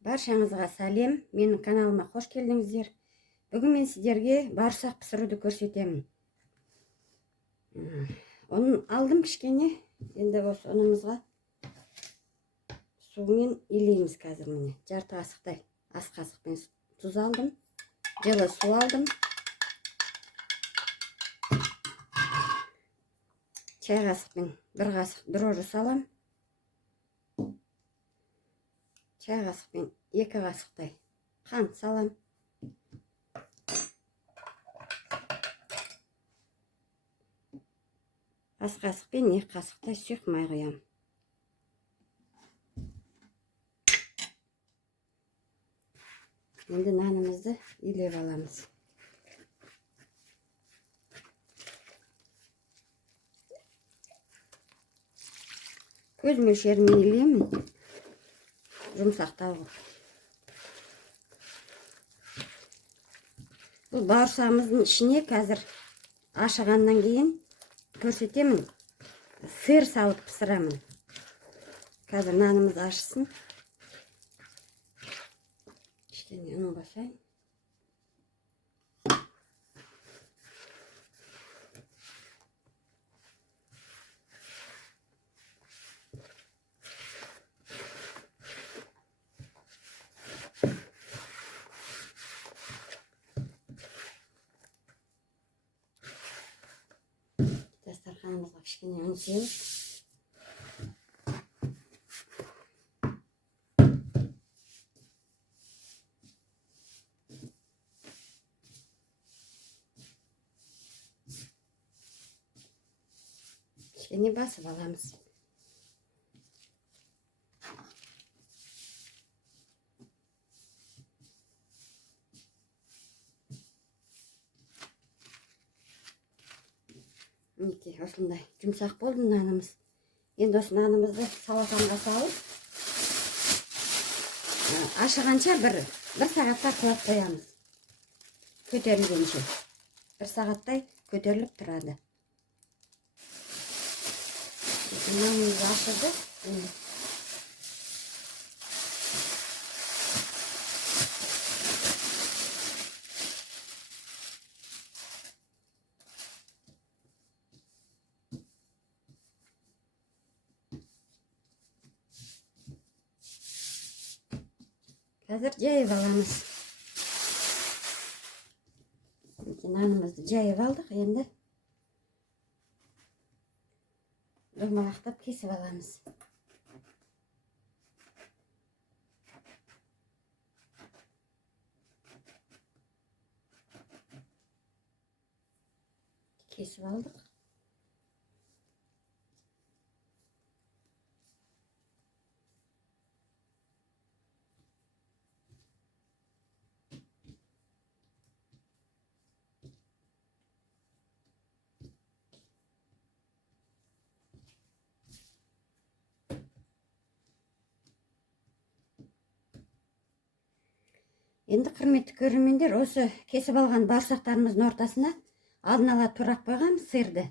Баршаңызға сәлем, менің каналыма қош келдіңіздер. Бүгін мен сіздерге бауырсақ пісіруді көрсетемін. Оны алдым кішкене, енді осы ұнымызға сумен илейміз қазір міне. Жарты қасықтай ас қасықпен тұз алдым, жылы су алдым. Чай қасықпен бір қасық дрожжи салам. Чай қасықпен 2 қасықтай қант салам. Ас қасықпен 2 қасықтай сұйық май құям. Енді нанымызды илеп аламыз. Көз мөлшерімен илеймін. Жұмсақтау қылып. Бұл бауырсағымыздың ішіне қазір ашығаннан кейін көрсетемін. Сыр салып пісіремін. Қазір нанымыз ашысын. Кішкене ұн басайын. Дастарханымызға кішкене ұн сеуіп. Кішкене басып аламыз. Мінекей, осындай жұмсақ болды нанымыз. Енді осы нанымызды салатанға салып, ашығанша бір сағатта қылап қоямыз. Көтерілгенше. 1 сағаттай көтеріліп тұрады. Нанымыз ашыды. Қазір жайып аламыз. Нанымызды жайып алдық, енді домалақтап кесіп аламыз. Кесіп алдық. Енді құрметті көрермендер, осы кесіп алған бауырсақтарымыздың ортасына алдын ала турап қойғам сырды.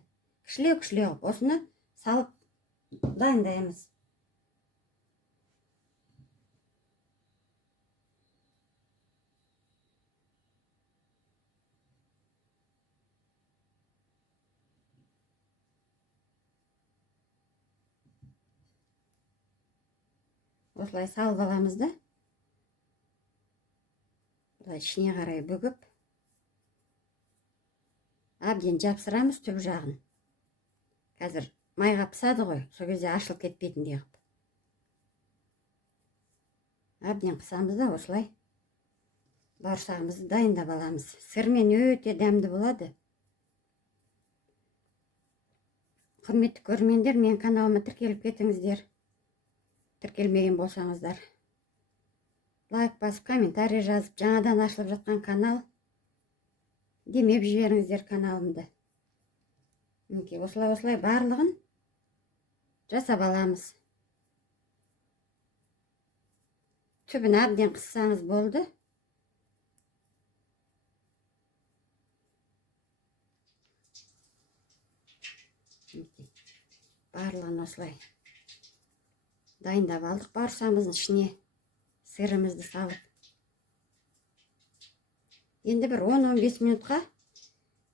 Кішілеу осыны салып дайындаймыз. Осылай салып аламыз да. Ішіне қарай бүгіп, әбден жапсырамыз түп жағын. Қазір майға пысады ғой, сол кезде ашылып кетпейтіндей қылып. Әбден қысамыз да осылай бауырсағымызды дайындап аламыз. Сырмен өте дәмді болады. Құрметті көрермендер, мен каналыма тіркеліп кетіңіздер. Тіркелмеген болсаңыздар. Лайк басып, комментарий жазып, жаңадан ашылып жатқан канал демеп жіберіңіздер каналымды. Осылай барлығын жасап аламыз. Түбін әбден қыссаңыз болды. Барлығын осылай дайындап алдық. Бауырсағымыздың ішіне сырымызды салып. Енді бір 10-15 минутқа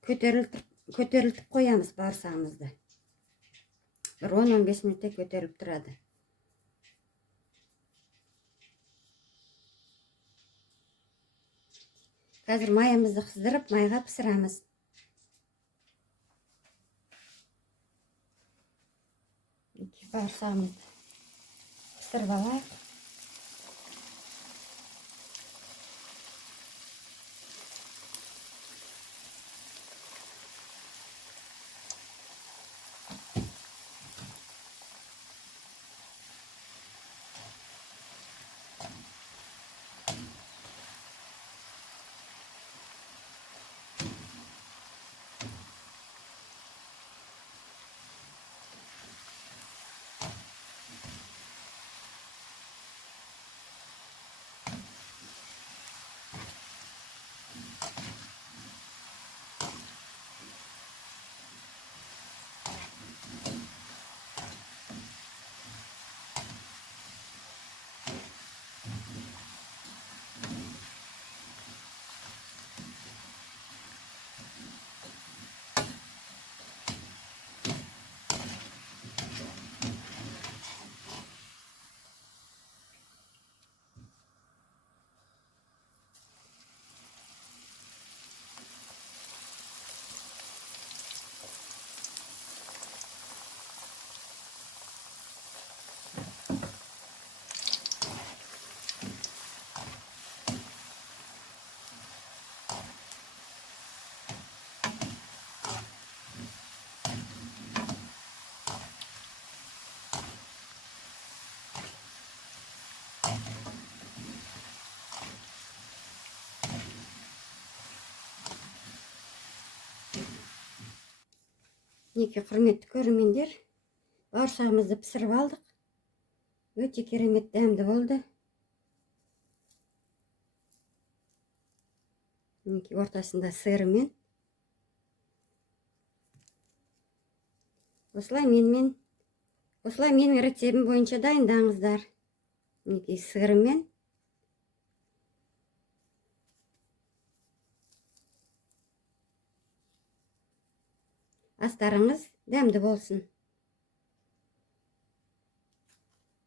көтерілтіп қоямыз бауырсағымызды. Бір 10-15 минутта көтеріліп тұрады. Қазір майымызды қыздырып, майға пісірамыз. Бауырсағымызды пісіріп алайық. Неке құрметті көрермендер, бауырсағымызды пісіріп алдық. Өте керемет дәмді болды. Неке ортасында сырымен. Осылай менің рецебім бойынша дайындаңыздар. Неке сырымен. Астарыңыз дәмді болсын.